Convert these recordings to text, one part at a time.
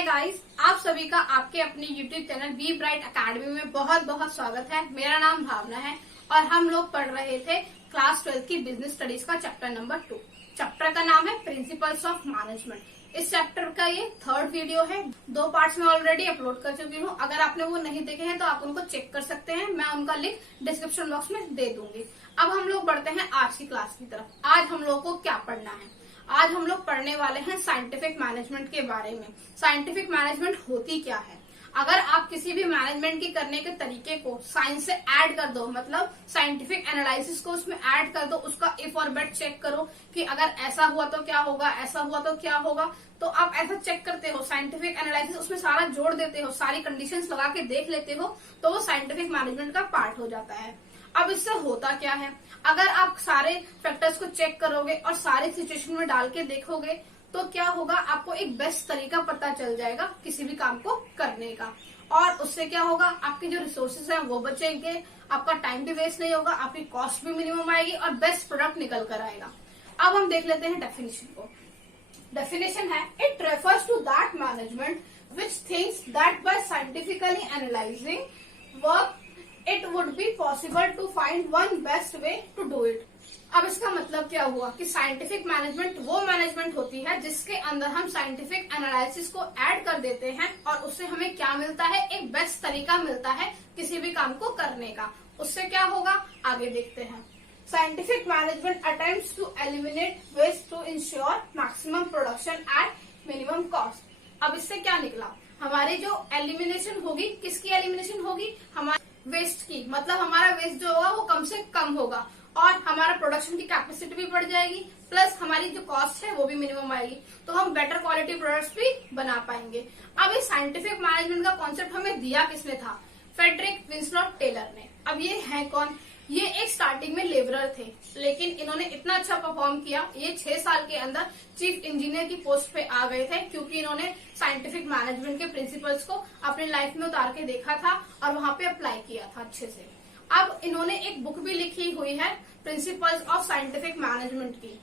Hi guys, आप सभी का आपके अपने YouTube channel B bright academy में बहुत बहुत स्वागत है। मेरा नाम भावना है और हम लोग पढ़ रहे थे क्लास 12 की बिजनेस स्टडीज का चैप्टर नंबर 2। चैप्टर का नाम है प्रिंसिपल्स ऑफ मैनेजमेंट। इस चैप्टर का ये थर्ड वीडियो है। 2 पार्ट्स में ऑलरेडी अपलोड कर चुकी हूँ। अगर आपने वो नहीं देखे हैं तो आप उनको चेक कर सकते हैं। मैं उनका लिंक डिस्क्रिप्शन बॉक्स में दे दूंगी। अब हम लोग बढ़ते हैं आज की क्लास की तरफ। आज हम लोग को क्या पढ़ना है? आज हम लोग पढ़ने वाले हैं साइंटिफिक मैनेजमेंट के बारे में। साइंटिफिक मैनेजमेंट होती क्या है? अगर आप किसी भी मैनेजमेंट के करने के तरीके को साइंस से ऐड कर दो, मतलब साइंटिफिक एनालिसिस को उसमें ऐड कर दो, उसका इफ और बट चेक करो कि अगर ऐसा हुआ तो क्या होगा, ऐसा हुआ तो क्या होगा, तो आप ऐसा चेक करते हो, साइंटिफिक एनालिसिस उसमें सारा जोड़ देते हो, सारी कंडीशंस लगा के देख लेते हो, तो वो साइंटिफिक मैनेजमेंट का पार्ट हो जाता है। अब इससे होता क्या है? अगर आप सारे फैक्टर्स को चेक करोगे और सारे सिचुएशन में डाल के देखोगे तो क्या होगा, आपको एक बेस्ट तरीका पता चल जाएगा किसी भी काम को करने का। और उससे क्या होगा, आपके जो रिसोर्सेज हैं वो बचेंगे, आपका टाइम भी वेस्ट नहीं होगा, आपकी कॉस्ट भी मिनिमम आएगी और बेस्ट प्रोडक्ट निकल कर आएगा। अब हम देख लेते हैं डेफिनेशन को। डेफिनेशन है, it refers to that management which thinks that by scientifically analysing work it would be possible to find one best way to do it. अब इसका मतलब क्या हुआ कि साइंटिफिक मैनेजमेंट वो मैनेजमेंट होती है जिसके अंदर हम साइंटिफिक एनालिसिस को ऐड कर देते हैं और उससे हमें क्या मिलता है, एक बेस्ट तरीका मिलता है किसी भी काम को करने का। उससे क्या होगा, आगे देखते हैं। Scientific management attempts to eliminate waste to ensure maximum production at minimum cost. अब इससे क्या निकला, हमारी जो एलिमिनेशन होगी, किसकी एलिमिनेशन होगी, हमारे वेस्ट की, मतलब हमारा वेस्ट जो होगा वो कम से कम होगा और हमारा प्रोडक्शन की कैपेसिटी भी बढ़ जाएगी, प्लस हमारी जो कॉस्ट है वो भी मिनिमम आएगी, तो हम बेटर क्वालिटी प्रोडक्ट्स भी बना पाएंगे। अब इस साइंटिफिक मैनेजमेंट का कॉन्सेप्ट हमें दिया किसने था? फ्रेडरिक विंसलॉट टेलर ने। अब ये है कौन? ये एक स्टार्टिंग में लेबरर थे, लेकिन इन्होंने इतना अच्छा परफॉर्म किया, ये 6 साल के अंदर चीफ इंजीनियर की पोस्ट पे आ गए थे, क्योंकि इन्होंने साइंटिफिक मैनेजमेंट के प्रिंसिपल्स को अपनी लाइफ में उतार के देखा था और वहां पे अप्लाई किया था अच्छे से। अब इन्होंने एक बुक भी लिखी हुई है, प्रिंसिपल्स ऑफ साइंटिफिक मैनेजमेंट की।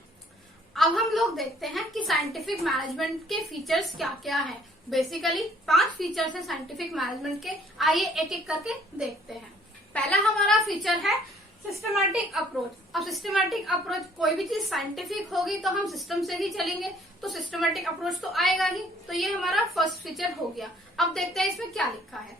अब हम लोग देखते हैं कि साइंटिफिक मैनेजमेंट के फीचर्स क्या क्या हैं। बेसिकली 5 फीचर्स हैं साइंटिफिक मैनेजमेंट के। आइए एक एक करके देखते हैं। पहला हमारा फीचर है सिस्टमैटिक अप्रोच। अब सिस्टमैटिक अप्रोच, कोई भी चीज साइंटिफिक होगी तो हम सिस्टम से ही चलेंगे, तो सिस्टमैटिक अप्रोच तो आएगा ही। तो ये हमारा फर्स्ट फीचर हो गया। अब देखते हैं इसमें क्या लिखा है।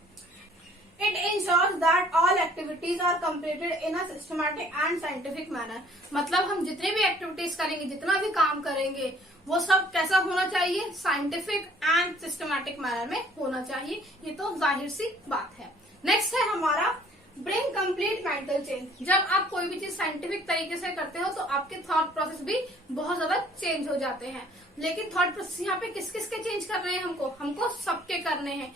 It ensures that all activities are completed in a systematic and scientific manner। मतलब हम जितने भी एक्टिविटीज करेंगे, जितना भी काम करेंगे, वो सब कैसा होना चाहिए, साइंटिफिक एंड सिस्टमैटिक मैनर में होना चाहिए। ये तो जाहिर सी बात है। नेक्स्ट है हमारा ब्रिंग कंप्लीट मेंटल चेंज। जब आप कोई भी चीज साइंटिफिक तरीके से करते हो तो आपके थॉट प्रोसेस भी बहुत ज्यादा चेंज हो जाते हैं। लेकिन थॉट प्रोसेस यहाँ पे किस किस के चेंज कर रहे हैं? हमको सबके करने हैं।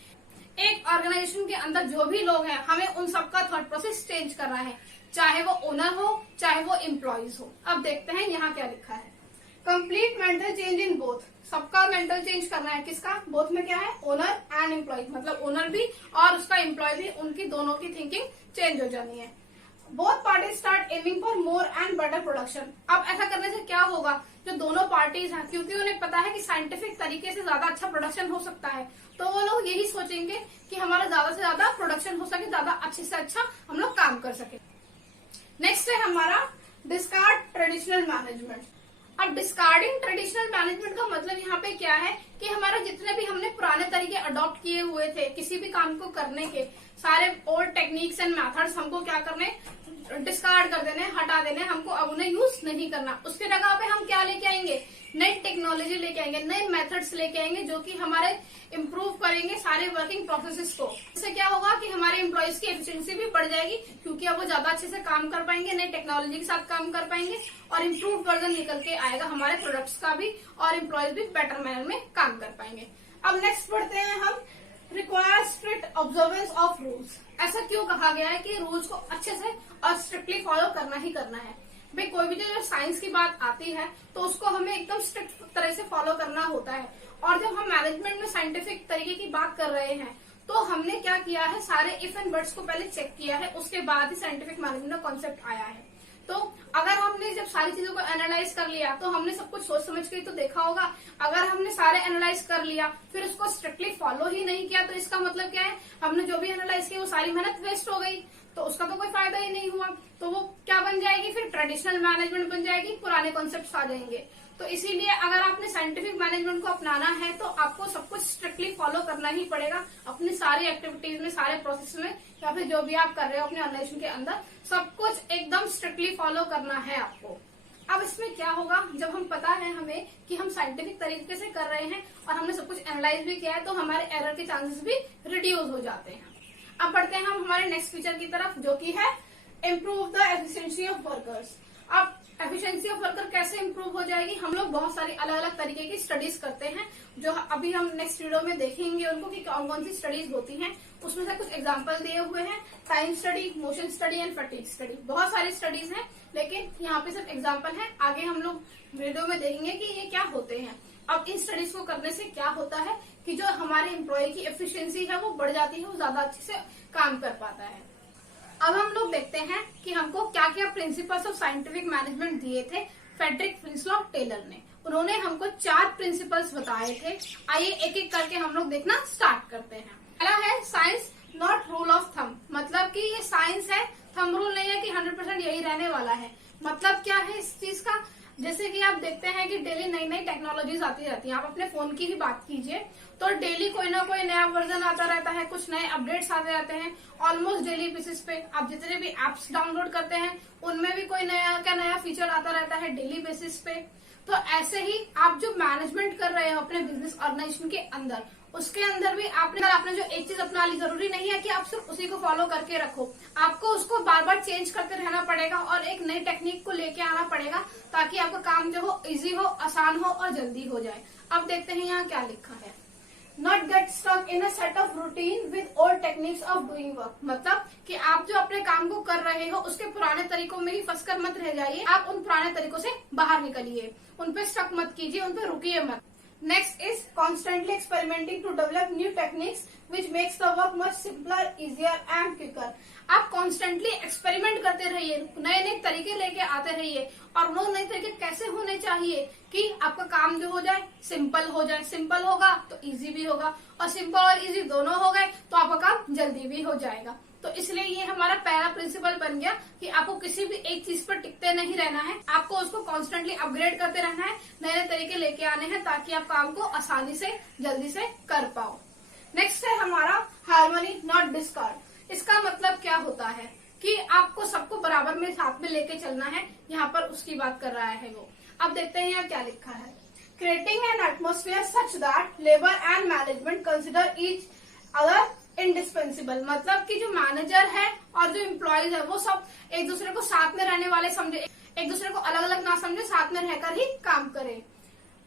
एक ऑर्गेनाइजेशन के अंदर जो भी लोग हैं, हमें उन सबका थॉट प्रोसेस चेंज करना है, चाहे वो ओनर हो चाहे वो एम्प्लॉइज हो। अब देखते हैं यहाँ क्या लिखा है। Complete mental change in both. सबका मेंटल चेंज करना है, किसका? बोथ में क्या है, ओनर एंड एम्प्लॉय, मतलब ओनर भी और उसका एम्प्लॉय भी, उनकी दोनों की थिंकिंग चेंज हो जानी है। Both parties start aiming for more and better production. अब ऐसा करने से क्या होगा, जो दोनों पार्टीज हैं, क्योंकि उन्हें पता है कि साइंटिफिक तरीके से ज्यादा अच्छा प्रोडक्शन हो सकता है, तो वो लोग यही सोचेंगे कि हमारा ज्यादा से ज्यादा प्रोडक्शन हो सके, ज्यादा अच्छे से अच्छा हम लोग काम कर सके। नेक्स्ट है हमारा डिस्कार्ड ट्रेडिशनल मैनेजमेंट। अब डिस्कार्डिंग ट्रेडिशनल मैनेजमेंट का मतलब यहाँ पे क्या है कि हमारा जितने भी हमने पुराने तरीके अडॉप्ट किए हुए थे किसी भी काम को करने के, सारे ओल्ड टेक्निक्स एंड मेथड्स हमको क्या करने, डिस्कार्ड कर देने, हटा देने, हमको अब उन्हें यूज नहीं करना। उसके जगह पे हम क्या लेके आएंगे, नई टेक्नोलॉजी लेके आएंगे, नए मेथड्स लेके आएंगे, जो कि हमारे इम्प्रूव करेंगे सारे वर्किंग प्रोसेसेस को। इससे क्या होगा कि हमारे एम्प्लॉइज की एफिशिएंसी भी बढ़ जाएगी, क्योंकि अब वो ज्यादा अच्छे से काम कर पाएंगे, नई टेक्नोलॉजी के साथ काम कर पाएंगे और इम्प्रूव वर्जन निकल के आएगा हमारे प्रोडक्ट्स का भी, और एम्प्लॉइज भी बेटर मैनर में काम कर पाएंगे। अब नेक्स्ट पढ़ते हैं हम, require strict observance of rules. ऐसा क्यों कहा गया है कि रूल्स को अच्छे से और स्ट्रिक्टली फॉलो करना ही करना है? भाई कोई भी जो साइंस की बात आती है तो उसको हमें एकदम स्ट्रिक्ट तरह से फॉलो करना होता है, और जब हम मैनेजमेंट में साइंटिफिक तरीके की बात कर रहे हैं तो हमने क्या किया है, सारे इफ एंड बट्स को पहले चेक किया है, उसके बाद ही साइंटिफिक मैनेजमेंट का कॉन्सेप्ट आया है। तो अगर हमने जब सारी चीजों को एनालाइज कर लिया तो हमने सब कुछ सोच समझ के तो देखा होगा। अगर हमने सारे एनालाइज कर लिया फिर उसको स्ट्रिक्टली फॉलो ही नहीं किया तो इसका मतलब क्या है, हमने जो भी एनालाइज किया वो सारी मेहनत वेस्ट हो गई, तो उसका तो कोई फायदा ही नहीं हुआ। तो वो क्या बन जाएगी, फिर ट्रेडिशनल मैनेजमेंट बन जाएगी, पुराने कॉन्सेप्ट आ जाएंगे। तो इसीलिए अगर आपने साइंटिफिक मैनेजमेंट को अपनाना है तो आपको सब कुछ स्ट्रिक्टली फॉलो करना ही पड़ेगा अपनी सारी एक्टिविटीज में, सारे प्रोसेस में, या फिर जो भी आप कर रहे हो अपने ऑर्गेनाइजेशन के अंदर, सब कुछ एकदम स्ट्रिक्टली फॉलो करना है आपको। अब इसमें क्या होगा, जब हम पता है हमें कि हम साइंटिफिक तरीके से कर रहे हैं और हमने सब कुछ एनालाइज भी किया है, तो हमारे एरर के चांसेस भी रिड्यूस हो जाते हैं। अब बढ़ते हैं हम हमारे नेक्स्ट फीचर की तरफ, जो कि है improve the efficiency of workers. अब एफिशिएंसी ऑफ वर्कर कैसे इम्प्रूव हो जाएगी, हम लोग बहुत सारी अलग अलग तरीके की स्टडीज करते हैं, जो अभी हम नेक्स्ट वीडियो में देखेंगे उनको कि कौन कौन सी स्टडीज होती हैं। उसमें से कुछ एग्जांपल दिए हुए हैं, time study, motion study and fatigue study. बहुत सारी स्टडीज हैं, लेकिन यहाँ पे सिर्फ एग्जाम्पल है, आगे हम लोग वीडियो में देखेंगे कि ये क्या होते हैं। अब इन स्टडीज को करने से क्या होता है कि जो हमारे एम्प्लॉय की एफिशिएंसी है वो बढ़ जाती है, वो ज्यादा अच्छे से काम कर पाता है। अब हम लोग देखते हैं कि हमको क्या क्या प्रिंसिपल्स ऑफ साइंटिफिक मैनेजमेंट दिए थे फ्रेडरिक विंस्लॉ टेलर ने। उन्होंने हमको 4 प्रिंसिपल्स बताए थे। आइए एक एक करके हम लोग देखना स्टार्ट करते हैं। पहला है science not rule of thumb, मतलब कि ये साइंस है, थंब रूल नहीं है कि 100% यही रहने वाला है। मतलब क्या है इस चीज का, जैसे कि आप देखते हैं कि डेली नई नई टेक्नोलॉजीज आती रहती हैं। आप अपने फोन की ही बात कीजिए तो डेली कोई ना कोई नया वर्जन आता रहता है, कुछ नए अपडेट्स आते रहते हैं ऑलमोस्ट डेली बेसिस पे। आप जितने भी एप्स डाउनलोड करते हैं उनमें भी कोई नया फीचर आता रहता है डेली बेसिस पे। तो ऐसे ही आप जो मैनेजमेंट कर रहे हो अपने बिजनेस ऑर्गेनाइजेशन के अंदर, उसके अंदर भी आपने जो एक चीज अपना ली, जरूरी नहीं है कि आप सिर्फ उसी को फॉलो करके रखो, आपको उसको बार बार चेंज करते रहना पड़ेगा और एक नई टेक्निक को लेके आना पड़ेगा, ताकि आपका काम जो हो इजी हो, आसान हो और जल्दी हो जाए। अब देखते हैं यहाँ क्या लिखा है, not get stuck in a set of routine with old techniques of doing work. मतलब कि आप जो अपने काम को कर रहे हो उसके पुराने तरीकों में ही फंसकर मत रह जाइए, आप उन पुराने तरीकों से बाहर निकलिए, उन पे स्टक मत कीजिए, उन पे रुकिए मत। Next is constantly experimenting to develop new techniques which makes the work much simpler, easier and quicker. आप कॉन्स्टेंटली एक्सपेरिमेंट करते रहिए, नए नए तरीके लेके आते रहिए, और वो नए तरीके कैसे होने चाहिए कि आपका काम जो हो जाए सिंपल हो जाए। सिंपल होगा तो इजी भी होगा, और सिंपल और इजी दोनों हो गए तो आपका काम जल्दी भी हो जाएगा। तो इसलिए ये हमारा पहला प्रिंसिपल बन गया कि आपको किसी भी एक चीज पर टिकते नहीं रहना है, आपको उसको कॉन्स्टेंटली अपग्रेड करते रहना है, नए नए तरीके लेके आने हैं, ताकि आप काम को आसानी से जल्दी से कर पाओ। नेक्स्ट है हमारा हार्मनी नॉट डिस्कार्ड। इसका मतलब क्या होता है कि आपको सबको बराबर में साथ में लेके चलना है, यहाँ पर उसकी बात कर रहा है वो। अब देखते हैं यहाँ क्या लिखा है, creating an atmosphere such that labour and management consider each other indispensable. मतलब कि जो मैनेजर है और जो एम्प्लॉयज है वो सब एक दूसरे को साथ में रहने वाले समझे, एक दूसरे को अलग अलग ना समझे, साथ में रहकर ही काम करे।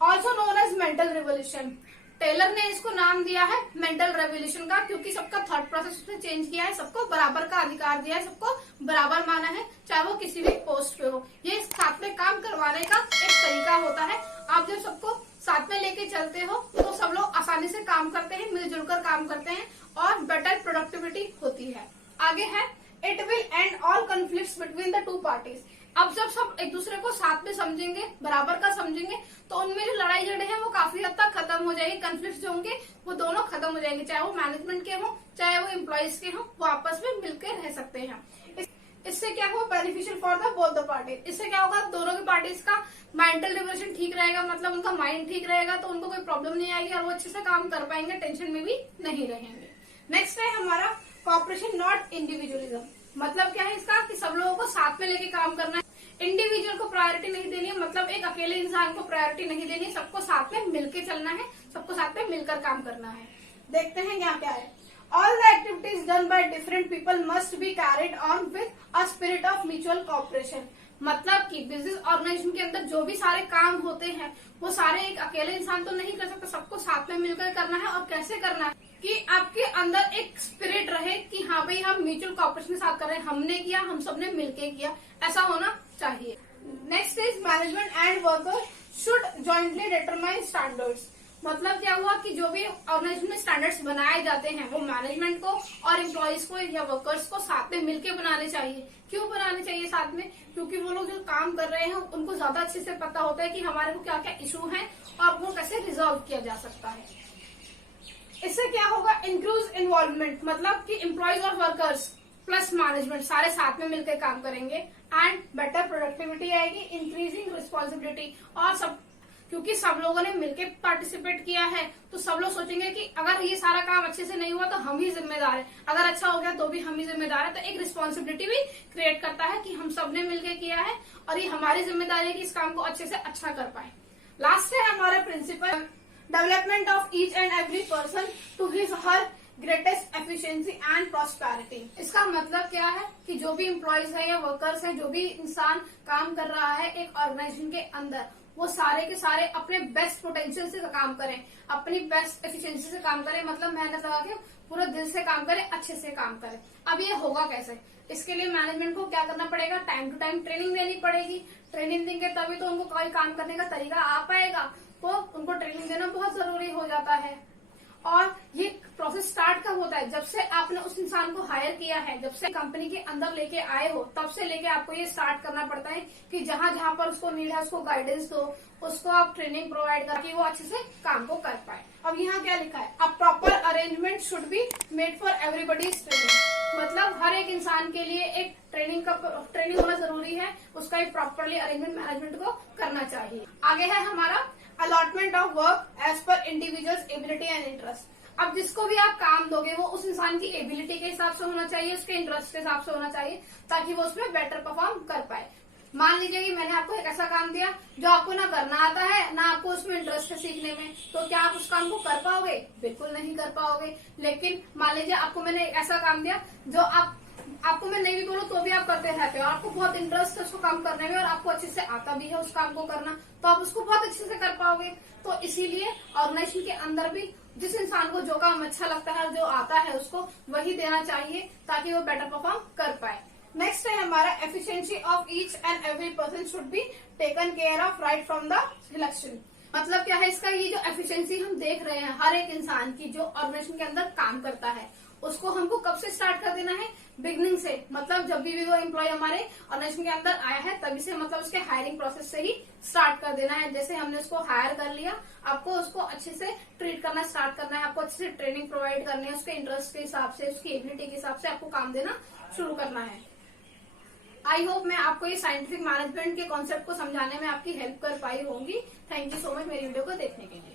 Also known as mental revolution. Taylor ने इसको नाम दिया है मेंटल रेवोल्यूशन का, क्योंकि सबका थॉट प्रोसेस उसने चेंज किया है, सबको बराबर का अधिकार दिया है, सबको बराबर माना है, चाहे वो किसी भी पोस्ट पे हो। ये साथ में काम करवाने का एक तरीका होता है। आप जब सबको साथ में लेके चलते हो तो सब लोग आसानी से काम करते हैं, मिलजुल कर काम करते हैं और बेटर प्रोडक्टिविटी होती है। आगे है it will and all conflicts between the two parties. अब जब सब एक दूसरे को साथ में समझेंगे, बराबर का समझेंगे, तो उनमें जो लड़ाई झगड़े हैं वो काफी हद तक खत्म हो जाएगी। कन्फ्लिक्ट जो होंगे वो दोनों खत्म हो जाएंगे, चाहे वो मैनेजमेंट के हों चाहे वो एम्प्लॉयज के हों, वो आपस में मिलकर रह सकते हैं। इससे क्या होगा, beneficial for the both the parties. इससे क्या होगा, दोनों की पार्टीज का मेंटल डिप्रेशन ठीक रहेगा, मतलब उनका माइंड ठीक रहेगा, तो उनको कोई प्रॉब्लम नहीं आएगी और वो अच्छे से काम कर पाएंगे, टेंशन में भी नहीं रहेंगे। नेक्स्ट है हमारा कॉपरेशन नॉट इंडिविजुअलिज्म। मतलब क्या है इसका, कि सब लोगों को साथ में लेके काम करना है, इंडिविजुअल को प्रायोरिटी नहीं देनी है, मतलब एक अकेले इंसान को प्रायोरिटी नहीं देनी है, सबको साथ में मिलके चलना है, सबको साथ में मिलकर काम करना है। देखते हैं यहाँ क्या है, all the activities done by different people must be carried on with a spirit of mutual cooperation. मतलब कि बिजनेस ऑर्गेनाइजेशन के अंदर जो भी सारे काम होते हैं वो सारे एक अकेले इंसान तो नहीं कर सकता, सबको साथ में मिलकर करना है। और कैसे करना है कि आपके अंदर एक स्पिरिट रहे कि हाँ भाई हम म्यूचुअल कॉपरेशन के साथ कर रहे हैं, हमने किया, हम सबने मिलके किया, ऐसा होना चाहिए। Next is management and worker should jointly determine standards. मतलब क्या हुआ कि जो भी ऑर्गेनाइजेशन में स्टैंडर्ड्स बनाए जाते हैं वो मैनेजमेंट को और एम्प्लॉयज को या वर्कर्स को साथ में मिलके बनाने चाहिए। क्यों बनाने चाहिए साथ में? क्योंकि वो लोग जो काम कर रहे हैं उनको ज्यादा अच्छे से पता होता है कि हमारे को क्या क्या इशू है और वो कैसे रिजॉल्व किया जा सकता है। इससे क्या होगा? इंक्रीज इन्वॉल्वमेंट, मतलब कि एम्प्लॉयज और वर्कर्स प्लस मैनेजमेंट सारे साथ में मिलकर काम करेंगे एंड बेटर प्रोडक्टिविटी आएगी, इंक्रीजिंग रिस्पॉन्सिबिलिटी। और सब क्योंकि सब लोगों ने मिलकर पार्टिसिपेट किया है तो सब लोग सोचेंगे कि अगर ये सारा काम अच्छे से नहीं हुआ तो हम ही जिम्मेदार है, अगर अच्छा हो गया तो भी हम ही जिम्मेदार है। तो एक रिस्पॉन्सिबिलिटी भी क्रिएट करता है कि हम सबने मिलकर किया है और ये हमारी जिम्मेदारी है कि इस काम को अच्छे से अच्छा कर पाए। लास्ट है हमारा principle, development of each and every person to his her greatest efficiency and prosperity. इसका मतलब क्या है कि जो भी एम्प्लॉयज है या वर्कर्स है, जो भी इंसान काम कर रहा है एक ऑर्गेनाइजेशन के अंदर, वो सारे के सारे अपने बेस्ट पोटेंशियल से काम करें, अपनी बेस्ट एफिशिएंसी से काम करें, मतलब मेहनत लगा के पूरा दिल से काम करें, अच्छे से काम करें। अब ये होगा कैसे? इसके लिए मैनेजमेंट को क्या करना पड़ेगा? टाइम टू टाइम ट्रेनिंग देनी पड़ेगी। ट्रेनिंग देंगे तभी तो उनको कोई काम करने का तरीका आ पाएगा, तो उनको ट्रेनिंग देना बहुत जरूरी हो जाता है। और ये प्रोसेस स्टार्ट कब होता है? जब से आपने उस इंसान को हायर किया है, जब से कंपनी के अंदर लेके आए हो, तब से लेके आपको ये स्टार्ट करना पड़ता है कि जहां जहां पर उसको नीड है उसको गाइडेंस दो, उसको आप ट्रेनिंग प्रोवाइड करके वो अच्छे से काम को कर पाए। अब यहाँ क्या लिखा है? A proper arrangement should be made for everybody's training, मतलब हर एक इंसान के लिए एक ट्रेनिंग होना जरूरी है, उसका एक प्रॉपरली अरेंजमेंट मैनेजमेंट को करना चाहिए। आगे है हमारा allotment of work as per individuals ability and interest. अब जिसको भी आप काम दोगे वो उस इंसान की एबिलिटी के हिसाब से होना चाहिए, उसके इंटरेस्ट के हिसाब से होना चाहिए, ताकि वो उसमें बेटर परफॉर्म कर पाए। मान लीजिए कि मैंने आपको एक ऐसा काम दिया जो आपको ना करना आता है ना आपको उसमें इंटरेस्ट है सीखने में, तो क्या आप उस काम को कर पाओगे? बिल्कुल नहीं कर पाओगे। लेकिन मान लीजिए आपको मैंने एक ऐसा काम दिया जो आपको मैं नहीं भी बोलूं तो भी आप करते रहते हो, आपको बहुत इंटरेस्ट है उसको काम करने में और आपको अच्छे से आता भी है उस काम को करना, तो आप उसको बहुत अच्छे से कर पाओगे। तो इसीलिए ऑर्गेनाइजेशन के अंदर भी जिस इंसान को जो काम अच्छा लगता है, जो आता है, उसको वही देना चाहिए ताकि वो बेटर परफॉर्म कर पाए। नेक्स्ट है हमारा efficiency of each and every person should be taken care of right from the selection. मतलब क्या है इसका? ये जो एफिशिएंसी हम देख रहे हैं हर एक इंसान की जो ऑर्गेनाइजेशन के अंदर काम करता है, उसको हमको कब से स्टार्ट कर देना है? बिगनिंग से, मतलब जब भी वो एम्प्लॉय हमारे ऑर्गेनाइजेशन के अंदर आया है तभी से, मतलब उसके हायरिंग प्रोसेस से ही स्टार्ट कर देना है। जैसे हमने उसको हायर कर लिया, आपको उसको अच्छे से ट्रीट करना स्टार्ट करना है, आपको अच्छे से ट्रेनिंग प्रोवाइड करनी है, उसके इंटरेस्ट के हिसाब से, उसकी एबिलिटी के हिसाब से आपको काम देना शुरू करना है। आई होप मैं आपको ये साइंटिफिक मैनेजमेंट के कॉन्सेप्ट को समझाने में आपकी हेल्प कर पाई होंगी। थैंक यू सो मच मेरी वीडियो को देखने के लिए।